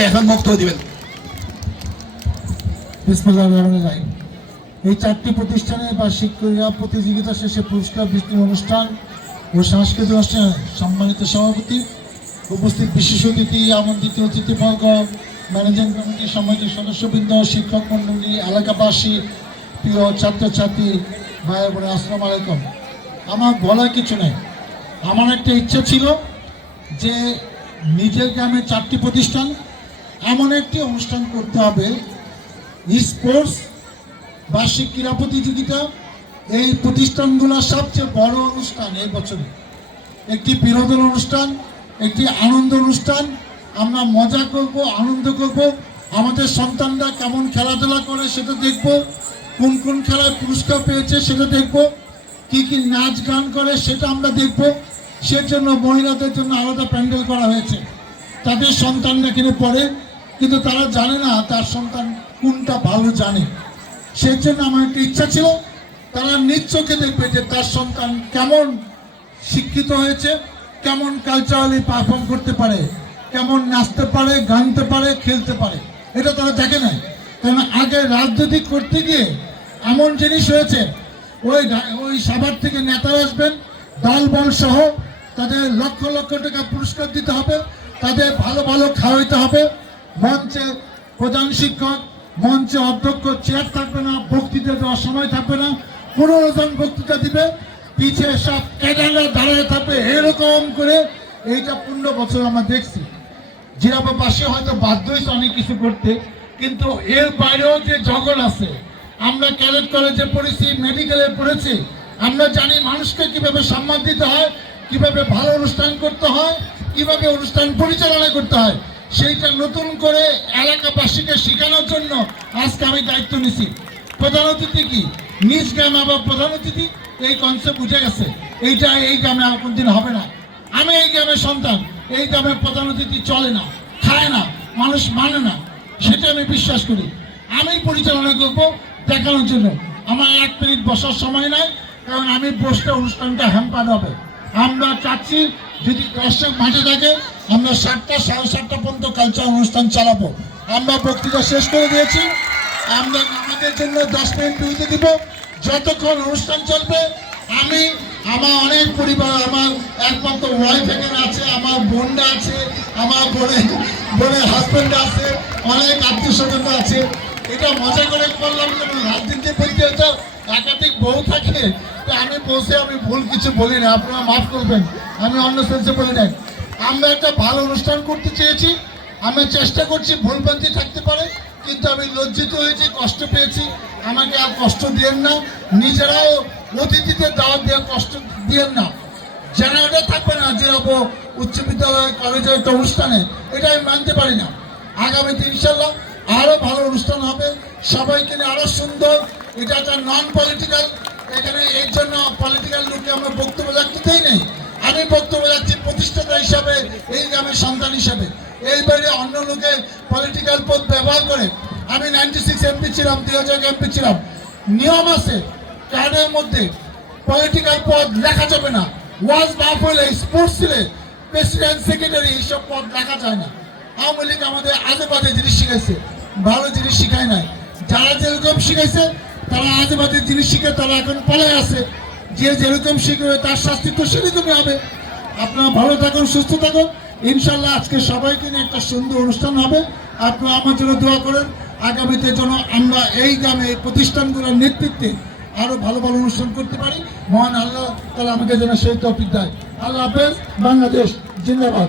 এখন বক্তব্য দিবেন। এই 4টি প্রতিষ্ঠানে বার্ষিক ক্রীড়া প্রতিযোগিতা শেষে পুরস্কার বিতরণ অনুষ্ঠান ও সাংস্কৃতিক অনুষ্ঠানে সম্মানিত সভাপতি, উপস্থিত বিশেষ অতিথি, আমন্ত্রিত অতিথিবর্গ, ম্যানেজিং কমিটির সম্মানিত সদস্যবৃন্দ, শিক্ষক মণ্ডলী, এলাকাবাসী, প্রিয় ছাত্রছাত্রী ভাই বোন, আসসালামু আলাইকুম। আমার বলার কিছু নেই। আমার একটা ইচ্ছা ছিল যে নিজের গ্রামে 4টি প্রতিষ্ঠান এমন একটি অনুষ্ঠান করতে হবে, স্পোর্টস বার্ষিক ক্রীড়া প্রতিযোগিতা। এই প্রতিষ্ঠানগুলোর সবচেয়ে বড় অনুষ্ঠান এই বছরে একটি বিনোদন অনুষ্ঠান, একটি আনন্দ অনুষ্ঠান। আমরা মজা করব, আনন্দ করব, আমাদের সন্তানরা কেমন খেলাধুলা করে সেটা দেখব, কোন কোন খেলায় পুরস্কার পেয়েছে সেটা দেখব, কি কি নাচ গান করে সেটা আমরা দেখব। সেজন্য মহিলাদের জন্য আলাদা প্যান্ডেল করা হয়েছে। তাদের সন্তানরা কিনে পড়ে, কিন্তু তারা জানে না তার সন্তান কোনটা ভালো জানে। সেজন্য আমার একটা ইচ্ছা ছিল তারা নিজ চোখে দেখবে যে তার সন্তান কেমন শিক্ষিত হয়েছে, কেমন কালচারালি পারফর্ম করতে পারে, কেমন নাচতে পারে, গানতে পারে, খেলতে পারে। এটা তারা দেখে না। কারণ আগে রাজনীতি করতে গিয়ে এমন জিনিস হয়েছে, ওই সবার থেকে নেতারা আসবেন দল বল সহ, তাদের লক্ষ লক্ষ টাকা পুরস্কার দিতে হবে, তাদের ভালো ভালো খাওয়াইতে হবে। মঞ্চে প্রধান শিক্ষক, মঞ্চে অধ্যক্ষ, চেয়ার থাকবে না, বক্তৃতা দেওয়ার সময় থাকবে না, 15 জন বক্তৃতা দিবে, পিছিয়ে সব ক্যাডাররা দাঁড়িয়ে থাকবে। এরকম করে এইটা 15 বছর আমরা দেখছি। জিরাবাসী হয়তো বাধ্য হয়েছে অনেক কিছু করতে, কিন্তু এর বাইরেও যে জগৎ আছে। আমরা ক্যাডেট কলেজে পড়েছি, মেডিকেলে পড়েছি, আমরা জানি মানুষকে কিভাবে সম্মান দিতে হয়, কিভাবে ভালো অনুষ্ঠান করতে হয়, কিভাবে অনুষ্ঠান পরিচালনা করতে হয়। সেইটা নতুন করে এলাকাবাসীকে শেখানোর জন্য আজকে আমি দায়িত্ব নিছি। প্রধান অতিথি কি নিজ গ্রামে আবার প্রধান অতিথি, এই কনসেপ্ট উঠে গেছে। এইটা এই গ্রামে আর কোনদিন হবে না। আমি এই গ্রামের সন্তান, এই গ্রামের প্রধান অতিথি চলে না, খায় না, মানুষ মানে না, সেটা আমি বিশ্বাস করি। আমি পরিচালনা করব দেখানোর জন্য। আমার 1 মিনিট বসার সময় নাই, কারণ আমি বসতে অনুষ্ঠানটা হ্যাম্পার হবে। আমরা চাচ্ছি যদি দর্শক মাঠে থাকে, আমরা 7টা সাড়ে 7টা পর্যন্ত কালচার অনুষ্ঠান চালাবো। আমরা বক্তৃতা শেষ করে দিয়েছি। আমরা আমাদের জন্য 10 মিনিট বিরতি দিব। যতক্ষণ অনুষ্ঠান চলবে আমি আমার অনেক পরিবার, আমার একমাত্র ওয়াইফ এখানে আছে, আমার বোনরা আছে, আমার বোনের হাজব্যান্ড আছে, অনেক আত্মীয় স্বজন আছে। এটা মজা করে করলাম। যেমন রাজনীতি বলতে হয়তো একাধিক বউ থাকে, তো আমি বসে আমি ভুল কিছু বলি না, আপনারা মাফ করবেন, আমি অন্য সেন্সে বলি নাই। আমরা একটা ভালো অনুষ্ঠান করতে চেয়েছি। আমি চেষ্টা করছি, ভুলভ্রান্তি থাকতে পারে, কিন্তু আমি লজ্জিত হয়েছি, কষ্ট পেয়েছি। আমাকে আর কষ্ট দিয়েন না, নিজেরাও অতিথিদের দাওয়াত দিয়ে কষ্ট দিয়েন না। জেনারেটর থাকবে না যে উচ্চ বিদ্যালয় কলেজের একটা অনুষ্ঠানে, এটা আমি মানতে পারি না। আগামীতে ইনশাল্লাহ আরও ভালো অনুষ্ঠান হবে, সবাইকে নিয়ে আরও সুন্দর। এটা একটা নন পলিটিক্যাল, এখানে এর জন্য পলিটিক্যাল লোককে আমরা বক্তব্য রাখতে দেই নেই। আমি বক্তব্য রাখছি প্রতিষ্ঠাতা হিসাবে, এই গ্রামের সন্তান হিসাবে। এই বাইরে অন্য লোকে পলিটিক্যাল পদ ব্যবহার করে। আমি 96 এমপি ছিলাম, 2000 এমপি ছিলাম। নিয়ম আছে, কার্ডের মধ্যে পলিটিক্যাল পদ লেখা যাবে না। ওয়াজ মাহফিলে, স্পোর্টস ছিলে, প্রেসিডেন্ট, সেক্রেটারি, এইসব পদ লেখা যায় না। আওয়ামী লীগ আমাদের আজে বাজে জিনিস শিখাইছে, ভালো জিনিস শিখায় নাই। যারা যেরকম শিখাইছে তারা আজে বাজে জিনিস শিখে তারা এখন পলায় আছে। যে যেরকম শিখবে তার শাস্তি তো সেরকমই হবে। আপনারা ভালো থাকুন, সুস্থ থাকুন। ইনশাল্লাহ আজকে সবাইকে নিয়ে একটা সুন্দর অনুষ্ঠান হবে। আপনারা আমার জন্য দোয়া করেন, আগামীতে যেন আমরা এই গ্রামে এই প্রতিষ্ঠানগুলোর নেতৃত্বে আরো ভালো ভালো অনুষ্ঠান করতে পারি। মহান আল্লাহ তাআলা আমাকে যেন সেই তৌফিক দেয়। আল্লাহ হাফেজ। বাংলাদেশ জিন্দাবাদ।